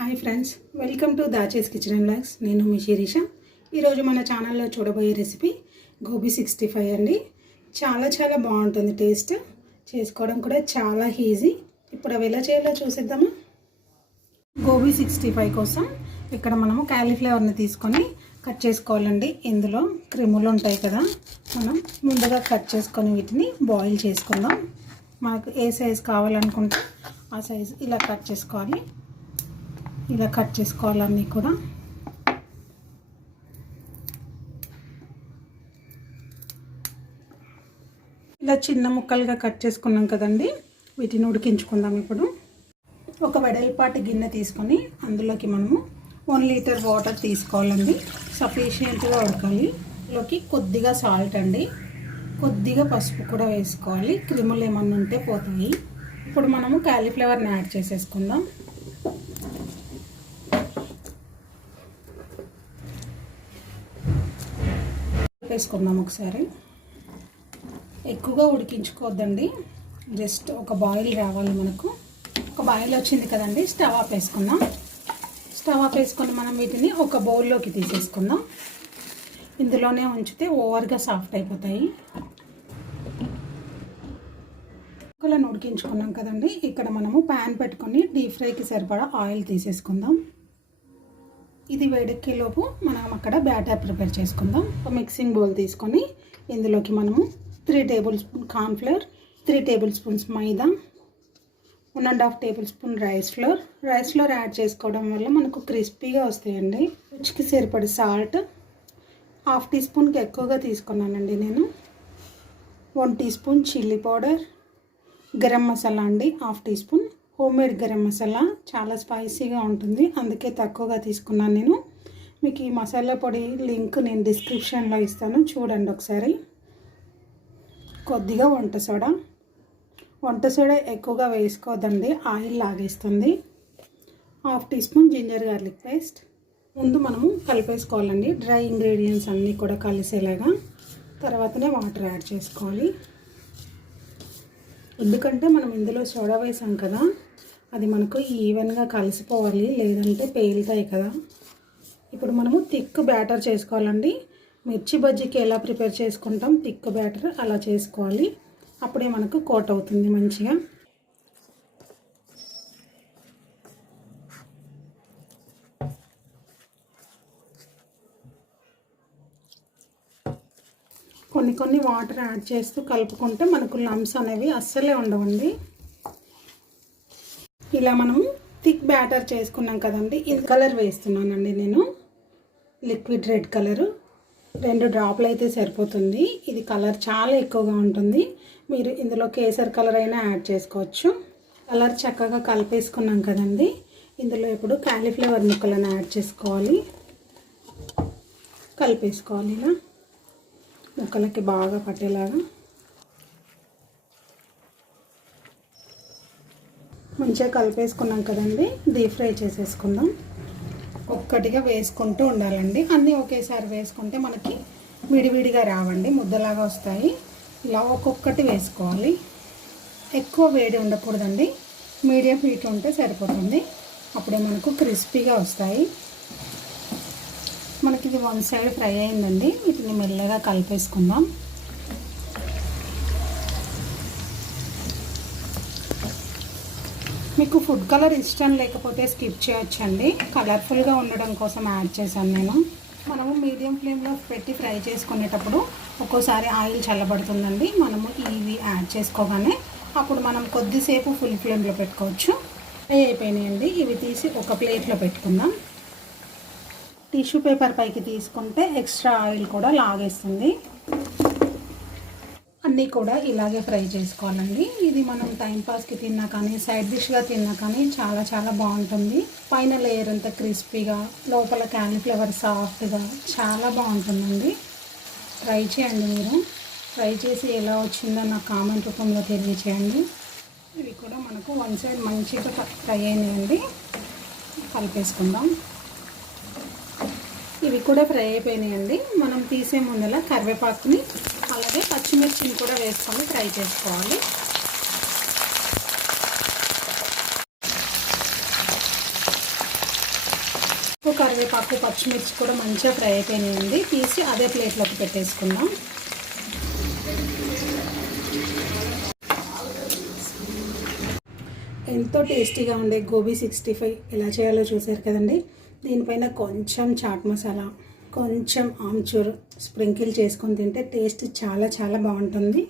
Hi friends, welcome to దాచేస్ kitchen and vlogs. నేను మీ శిరీష. ఈరోజు మన ఛానల్లో చూడబోయే రెసిపీ గోబీ 65 అండి. చాలా బాగుంటుంది. టేస్ట్ చేసుకోవడం కూడా చాలా ఈజీ. ఇప్పుడు అవి ఎలా చేయాలో చూసేద్దామా. గోబీ 65 కోసం ఇక్కడ మనము కాలీఫ్లవర్ని తీసుకొని కట్ చేసుకోవాలండి. ఇందులో క్రిములు ఉంటాయి కదా, మనం ముందుగా కట్ చేసుకొని వీటిని బాయిల్ చేసుకుందాం. మనకు ఏ సైజు కావాలనుకుంటే ఆ సైజు ఇలా కట్ చేసుకోవాలి. ఇలా కట్ చేసుకోవాలి అన్నీ కూడా. ఇలా చిన్న ముక్కలుగా కట్ చేసుకున్నాం కదండి, వీటిని ఉడికించుకుందాం. ఇప్పుడు ఒక వెడల్పాటి గిన్నె తీసుకొని అందులోకి మనము 1 లీటర్ వాటర్ తీసుకోవాలండి. సఫిషియెంట్గా ఉడకాలి. ఇందులోకి కొద్దిగా సాల్ట్ అండి, కొద్దిగా పసుపు కూడా వేసుకోవాలి. క్రిములు ఏమన్నా ఉంటే పోతాయి. ఇప్పుడు మనము కాలీఫ్లవర్ని యాడ్ చేసేసుకుందాం. వేసుకుందాం ఒకసారి. ఎక్కువగా ఉడికించుకోవద్దండి, జస్ట్ ఒక బాయిల్ రావాలి మనకు. ఒక బాయిల్ వచ్చింది కదండి, స్టవ్ ఆఫ్ వేసుకుందాం. స్టవ్ ఆఫ్ వేసుకొని మనం వీటిని ఒక బౌల్లోకి తీసేసుకుందాం. ఇందులోనే ఉంచితే ఓవర్గా సాఫ్ట్ అయిపోతాయి. ముక్కలను ఉడికించుకున్నాం కదండి, ఇక్కడ మనము ప్యాన్ పెట్టుకొని డీప్ ఫ్రైకి సరిపడా ఆయిల్ తీసేసుకుందాం. ఇది వేడెక్కేలోపు మనం అక్కడ బ్యాటర్ ప్రిపేర్ చేసుకుందాం. ఒక మిక్సింగ్ బౌల్ తీసుకొని ఇందులోకి మనము 3 tablespoon cornflour, 3 tablespoons maida, 1.5 tablespoon rice flour add చేసుకోవడం వల్ల మనకు క్రిస్పీగా వస్తాయండి. రుచికి సరిపడి సాల్ట్, 1/2 టీ స్పూన్కి ఎక్కువగా తీసుకున్నానండి నేను. 1 teaspoon chilli powder, garam masala అండి 1/2 teaspoon. Homemade garam masala చాలా స్పైసీగా ఉంటుంది, అందుకే తక్కువగా తీసుకున్నాను నేను. మీకు ఈ మసాలా పొడి లింక్ నేను డిస్క్రిప్షన్లో ఇస్తాను, చూడండి ఒకసారి. కొద్దిగా వంట సోడా ఎక్కువగా వేసుకోవద్దండి, ఆయిల్ లాగేస్తుంది. 1/2 teaspoon ginger garlic paste. ముందు మనము కలిపేసుకోవాలండి, డ్రై ఇంగ్రీడియంట్స్ అన్నీ కూడా కలిసేలాగా. తర్వాతనే వాటర్ యాడ్ చేసుకోవాలి. ఎందుకంటే మనం ఇందులో సోడా వేసాం కదా, అది మనకు ఈవెన్గా కలిసిపోవాలి, లేదంటే పేలుతాయి కదా. ఇప్పుడు మనము థిక్ బ్యాటర్ చేసుకోవాలండి. మిర్చి బజ్జీకి ఎలా ప్రిపేర్ చేసుకుంటాం థిక్ బ్యాటర్, అలా చేసుకోవాలి. అప్పుడే మనకు కోట్ అవుతుంది మంచిగా. కొన్ని వాటర్ యాడ్ చేస్తూ కలుపుకుంటే మనకు లమ్స్ అనేవి అస్సలే ఉండవండి. ఇలా మనము థిక్ బ్యాటర్ చేసుకున్నాం కదండి. ఇది కలర్ వేస్తున్నానండి నేను, లిక్విడ్ రెడ్ కలరు. 2 డ్రాప్లు అయితే సరిపోతుంది. ఇది కలర్ చాలా ఎక్కువగా ఉంటుంది. మీరు ఇందులో కేసర్ కలర్ అయినా యాడ్ చేసుకోవచ్చు. కలర్ చక్కగా కలిపేసుకున్నాం కదండి, ఇందులో ఇప్పుడు కాలీఫ్లవర్ ముక్కలను యాడ్ చేసుకోవాలి. కలిపేసుకోవాలి ఇలా ముక్కలకి బాగా పట్టేలాగా. మంచిగా కలిపేసుకున్నాం కదండి, డీప్ ఫ్రై చేసేసుకుందాం. ఒక్కటిగా వేసుకుంటూ ఉండాలండి. అన్నీ ఒకేసారి వేసుకుంటే మనకి విడివిడిగా రావండి, ముద్దలాగా వస్తాయి. ఇలా ఒక్కొక్కటి వేసుకోవాలి. ఎక్కువ వేడి ఉండకూడదండి, మీడియం హీట్ ఉంటే సరిపోతుంది. అప్పుడే మనకు క్రిస్పీగా వస్తాయి. మనకి ఇది 1 సైడ్ ఫ్రై అయిందండి, వీటిని మెల్లగా కలిపేసుకుందాం. మీకు ఫుడ్ కలర్ ఇష్టం లేకపోతే స్కిప్ చేయొచ్చండి, కలర్ఫుల్గా ఉండడం కోసం యాడ్ చేశాను నేను. మనము మీడియం ఫ్లేమ్లో పెట్టి ఫ్రై చేసుకునేటప్పుడు ఒక్కోసారి ఆయిల్ చల్లబడుతుందండి. మనము ఇవి యాడ్ చేసుకోగానే అప్పుడు మనం కొద్దిసేపు ఫుల్ ఫ్లేమ్లో పెట్టుకోవచ్చు. ఫ్రై అయిపోయినాయండి, ఇవి తీసి ఒక ప్లేట్లో పెట్టుకుందాం. టిష్యూ పేపర్ పైకి తీసుకుంటే ఎక్స్ట్రా ఆయిల్ కూడా లాగేస్తుంది. అన్నీ కూడా ఇలాగే ఫ్రై చేసుకోవాలండి. ఇది మనం టైంపాస్కి తిన్నా కానీ, సైడ్ డిష్గా తిన్నా కానీ చాలా బాగుంటుంది. పైన లేయర్ అంతా క్రిస్పీగా, లోపల కాలీఫ్లవర్ సాఫ్ట్గా చాలా బాగుంటుందండి. ట్రై చేయండి మీరు. ట్రై చేసి ఎలా వచ్చిందో నాకు కామెంట్ రూపంలో తెలియచేయండి. ఇవి కూడా మనకు 1 సైడ్ మంచిగా ఫ్రై అయినాయండి. కలిపేసుకుందాం. ఇవి కూడా ఫ్రై అయిపోయినాయండి. మనం తీసే ముందల కరివేపాకుని అలాగే పచ్చిమిర్చిని కూడా వేసుకొని ఫ్రై చేసుకోవాలి. కరివేపాకు పచ్చిమిర్చి కూడా మంచిగా ఫ్రై అయిపోయింది. తీసి అదే ప్లేట్లోకి పెట్టేసుకుందాం. ఎంతో టేస్టీగా ఉండే గోబీ 65 ఎలా చేయాలో చూసారు కదండి. దీనిపైన కొంచెం చాట్ మసాలా, కొంచెం ఆమ్చూర్ స్ప్రింకిల్ చేసుకొని తింటే టేస్ట్ చాలా చాలా బాగుంటుంది.